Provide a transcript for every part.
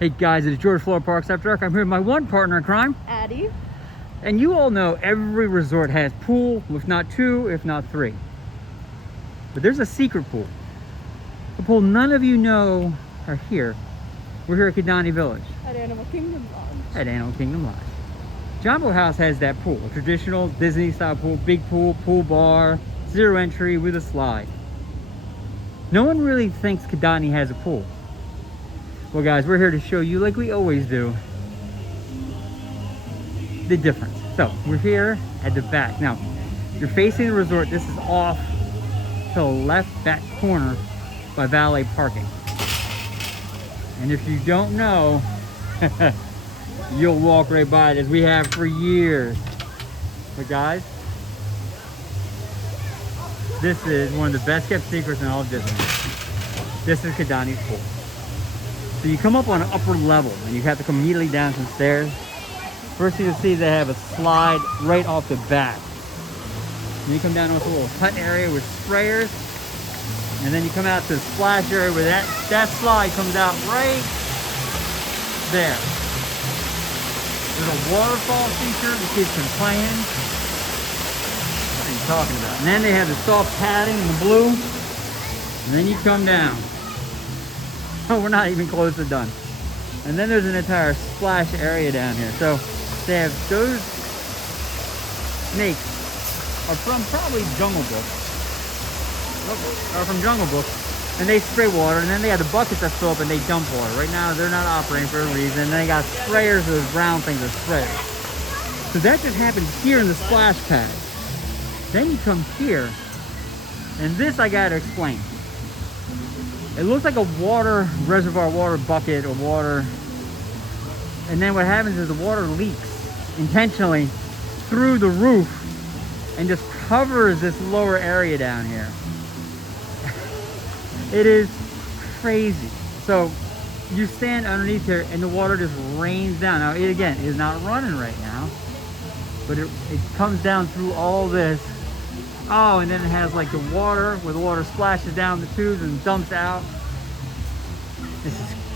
Hey guys, it's George Florida Parks After Dark. I'm here with my one partner in crime, Addie. and you all know every resort has pool, if not two, if not three. But there's a secret pool. A pool none of you know are here. We're here at Kindani Village. At Animal Kingdom Lodge. At Animal Kingdom Lodge. Jumbo House has that pool, a traditional Disney style pool, big pool, pool bar, zero entry with a slide. No one really thinks Kindani has a pool. Well guys, we're here to show you, like we always do, the difference. So we're here at the back. Now, you're facing the resort. This is off to the left back corner by valet parking. And if you don't know, you'll walk right by it, as we have for years. But guys, this is one of the best kept secrets in all of Disney. This is Kindani's pool. So you come up on an upper level and you have to come immediately down some stairs. First you see they have a slide right off the back. And you come down to a little hut area with sprayers. And then you come out to the splash area where that slide comes out right there. There's a waterfall feature the kids can play in. What are you talking about? And then they have the soft padding in the blue. And then you come down. Oh, we're not even close to done. And then there's an entire splash area down here. So they have those snakes are from probably Jungle Book. Or from Jungle Book. And they spray water, and then they have the buckets that fill up and they dump water. Right now they're not operating for a reason. And they got sprayers, those brown things are sprayers. So that just happens here in the splash pad. Then you come here, and this I gotta explain. It looks like a water reservoir, water bucket or water. And then what happens is the water leaks intentionally through the roof and just covers this lower area down here. It is crazy. So you stand underneath here and the water just rains down. Now it again is not running right now, but it comes down through all this. Oh, and then it has like the water where the water splashes down the tubes and dumps out.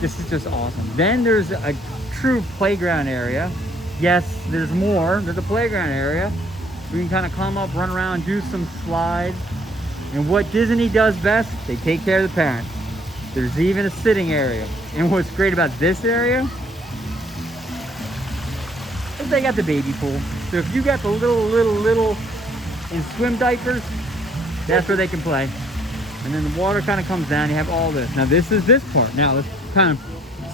This is just awesome. Then there's a true playground area. Yes, there's more. There's a playground area. We can kind of come up, run around, do some slides. And what Disney does best, they take care of the parents. There's even a sitting area. And what's great about this area is they got the baby pool. So if you got the little in swim diapers, that's where they can play. And then the water kind of comes down. You have all this. Now this is this part. Now let's kind of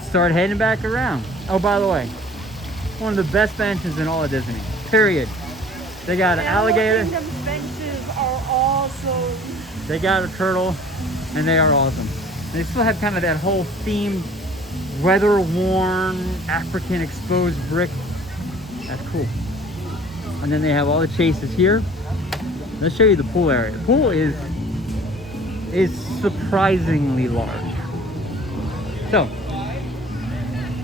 start heading back around. Oh, by the way, one of the best benches in all of Disney. Period. They got an alligator. Kingdom's benches are awesome. They got a turtle, and they are awesome. They still have kind of that whole themed, weather-worn, African exposed brick. That's cool. And then they have all the chases here. Let's show you the pool area. The pool is surprisingly large. So,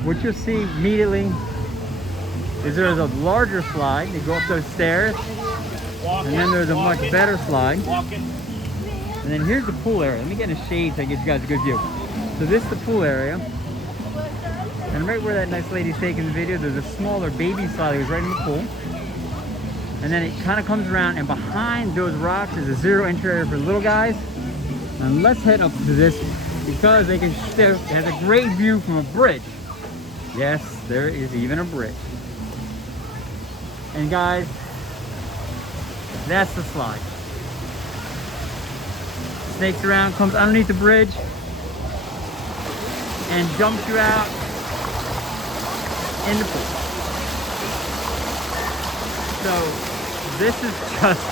what you'll see immediately is there's a larger slide. You go up those stairs, and then there's a much better slide. And then here's the pool area. Let me get in the shade so I get you guys a good view. So this is the pool area. And right where that nice lady's taking the video, there's a smaller baby slide that goes right in the pool. And then it kind of comes around, and behind those rocks is a zero entry area for little guys. And let's head up to this one, because they can shift. It has a great view from a bridge. Yes, there is even a bridge. And guys, that's the slide. Snakes around, comes underneath the bridge, and dumps you out in the pool. So this is just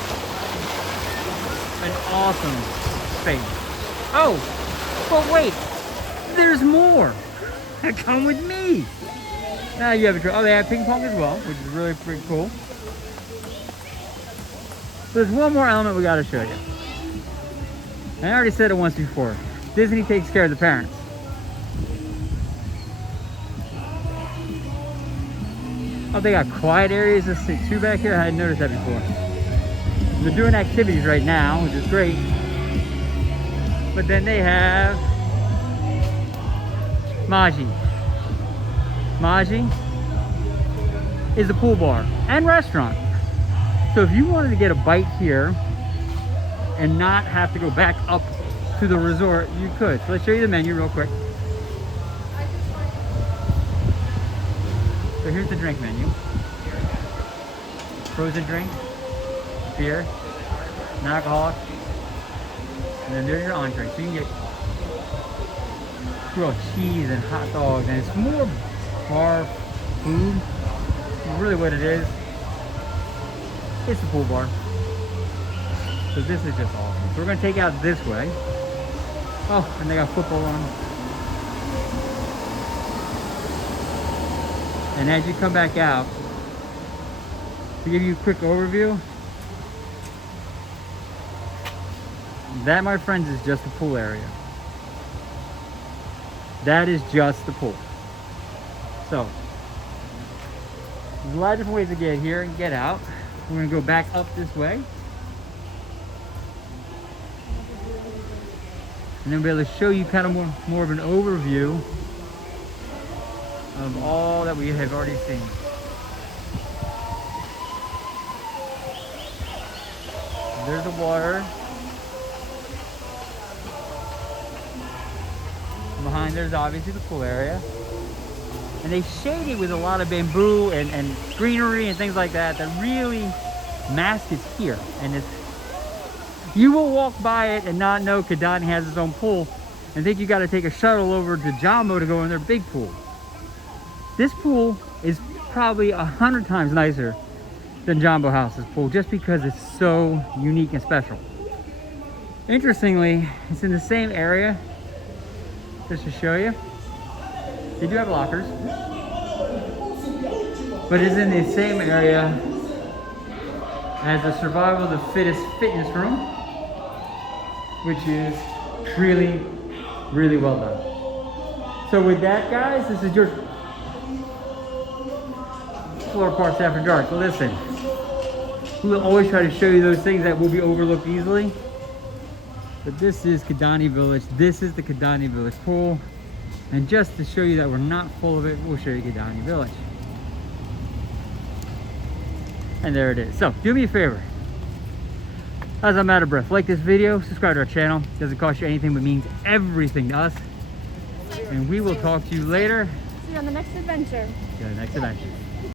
an awesome space. Oh, but wait, there's more. Come with me. Now you have a, oh, they have ping pong as well, which is really pretty cool. There's one more element we got to show you. I already said it once before. Disney takes care of the parents. Oh, they got quiet areas to sit too back here. I hadn't noticed that before. They're doing activities right now, which is great. But then they have Maji. Maji is a pool bar and restaurant. So if you wanted to get a bite here and not have to go back up to the resort, you could. So let's show you the menu real quick. So here's the drink menu. Frozen drink, beer, non-alcoholic, and then there's your entree. So you can get grilled cheese and hot dogs, and it's more bar food. Really what it is, it's a pool bar. So this is just awesome. So we're gonna take out this way. Oh, and they got football on. And as you come back out, to give you a quick overview, that, my friends, is just the pool area. That is just the pool. So, there's a lot of different ways to get here and get out. We're gonna go back up this way. And then we'll be able to show you kind of more of an overview of all that we have already seen. There's the water. Behind there's obviously the pool area. And they shade it with a lot of bamboo and greenery and things like that that really mask it's here. And it's, you will walk by it and not know Kindani has its own pool and think you got to take a shuttle over to Jumbo to go in their big pool. This pool is probably 100 times nicer than Jumbo House's pool just because it's so unique and special. Interestingly, it's in the same area, just to show you. They do have lockers, but it's in the same area as the Survival of the Fittest fitness room, which is really, really well done. So with that, guys, this is your Florida Parks After Dark. Listen, we will always try to show you those things that will be overlooked easily. But this is Kindani Village. This is the Kindani Village pool. And just to show you that we're not full of it, we'll show you Kindani Village. And there it is. So do me a favor. As I'm out of breath, like this video, subscribe to our channel. It doesn't cost you anything, but means everything to us. And we will talk to you later. See you on the next adventure. See you on the next adventure.